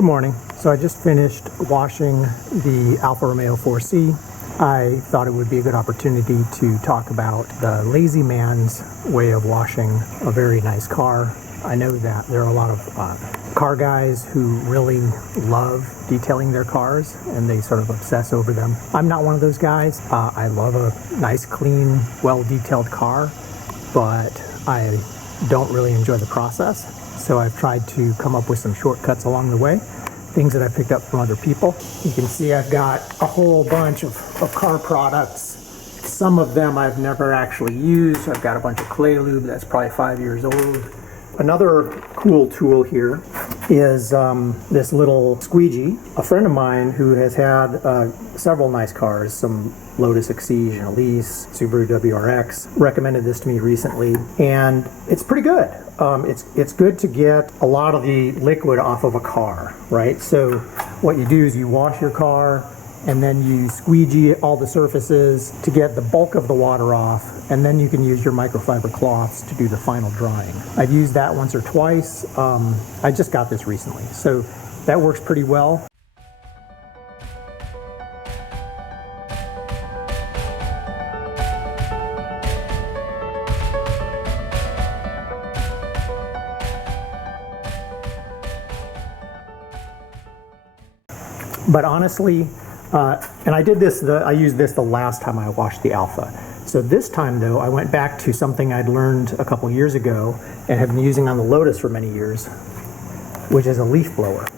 Good morning. So I just finished washing the Alfa Romeo 4C. I thought it would be a good opportunity to talk about the lazy man's way of washing a very nice car. I know that there are a lot of car guys who really love detailing their cars and they sort of obsess over them. I'm not one of those guys. I love a nice, clean, well-detailed car, but I don't really enjoy the process. So I've tried to come up with some shortcuts along the way, things that I picked up from other people. You can see I've got a whole bunch of car products. Some of them I've never actually used. I've got a bunch of clay lube that's probably 5 years old. Another cool tool here is this little squeegee. A friend of mine who has had several nice cars, some Lotus Exige and Elise, Subaru WRX, recommended this to me recently, and it's pretty good. It's good to get a lot of the liquid off of a car, right? So what you do is you wash your car, and then you squeegee all the surfaces to get the bulk of the water off, and then you can use your microfiber cloths to do the final drying. I've used that once or twice. I just got this recently, so that works pretty well. But honestly, and I used this the last time I washed the Alfa. So this time though, I went back to something I'd learned a couple years ago and have been using on the Lotus for many years, which is a leaf blower.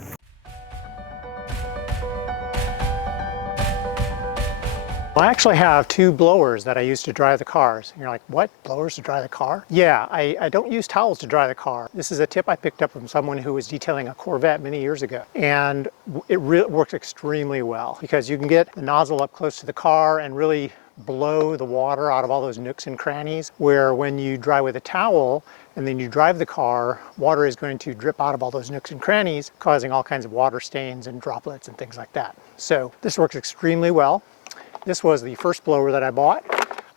I actually have two blowers that I use to dry the cars. And you're like, what? Blowers to dry the car? Yeah, I don't use towels to dry the car. This is a tip I picked up from someone who was detailing a Corvette many years ago. And it really works extremely well because you can get the nozzle up close to the car and really blow the water out of all those nooks and crannies, where when you dry with a towel and then you drive the car, water is going to drip out of all those nooks and crannies, causing all kinds of water stains and droplets and things like that. So this works extremely well. This was the first blower that I bought.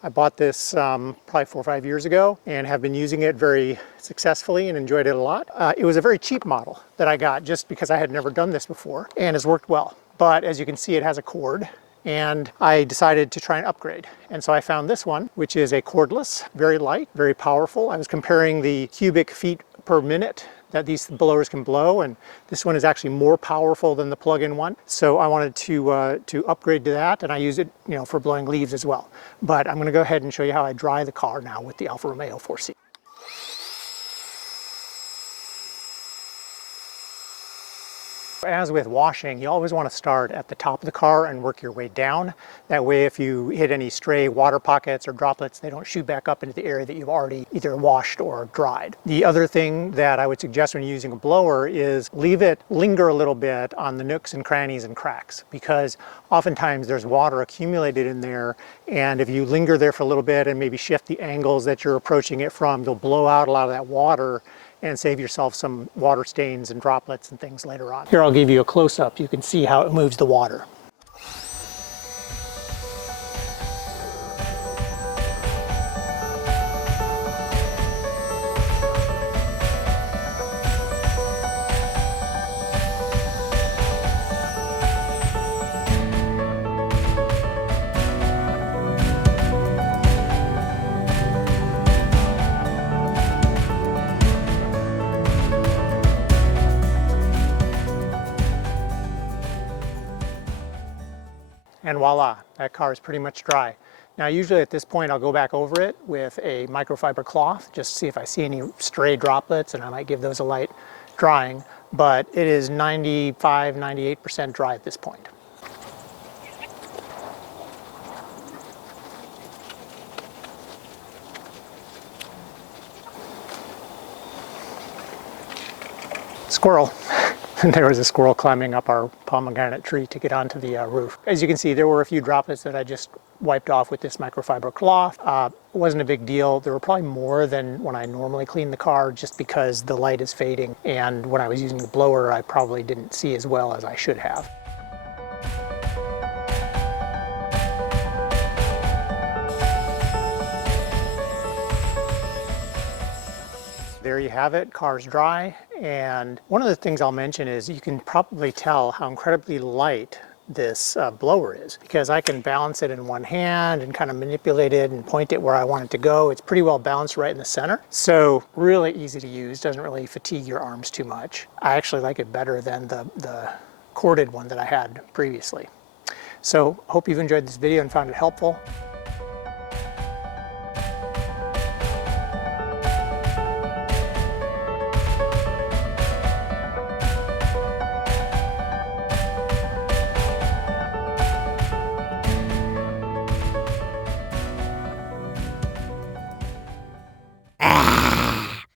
I bought this probably 4 or 5 years ago and have been using it very successfully and enjoyed it a lot. It was a very cheap model that I got just because I had never done this before and has worked well. But as you can see, it has a cord, and I decided to try and upgrade. And so I found this one, which is a cordless, very light, very powerful. I was comparing the cubic feet per minute that these blowers can blow, and this one is actually more powerful than the plug-in one. So I wanted to upgrade to that, and I use it, for blowing leaves as well. But I'm going to go ahead and show you how I dry the car now with the Alfa Romeo 4C. As with washing, you always want to start at the top of the car and work your way down. That way, if you hit any stray water pockets or droplets, they don't shoot back up into the area that you've already either washed or dried. The other thing that I would suggest when you're using a blower is leave it linger a little bit on the nooks and crannies and cracks, because oftentimes there's water accumulated in there, and if you linger there for a little bit and maybe shift the angles that you're approaching it from, you'll blow out a lot of that water and save yourself some water stains and droplets and things later on. Here, I'll give you a close-up. You can see how it moves the water. And voila, that car is pretty much dry. Now usually at this point I'll go back over it with a microfiber cloth just to see if I see any stray droplets, and I might give those a light drying, but it is 95–98% dry at this point. Squirrel. There was a squirrel climbing up our pomegranate tree to get onto the roof. As you can see, there were a few droplets that I just wiped off with this microfiber cloth. It wasn't a big deal. There were probably more than when I normally clean the car just because the light is fading, and when I was using the blower I probably didn't see as well as I should have. There you have it, car's dry, And one of the things I'll mention is you can probably tell how incredibly light this blower is, because I can balance it in one hand and kind of manipulate it and point it where I want it to go. It's pretty well balanced right in the center. So really easy to use, doesn't really fatigue your arms too much. I actually like it better than the corded one that I had previously. So hope you've enjoyed this video and found it helpful.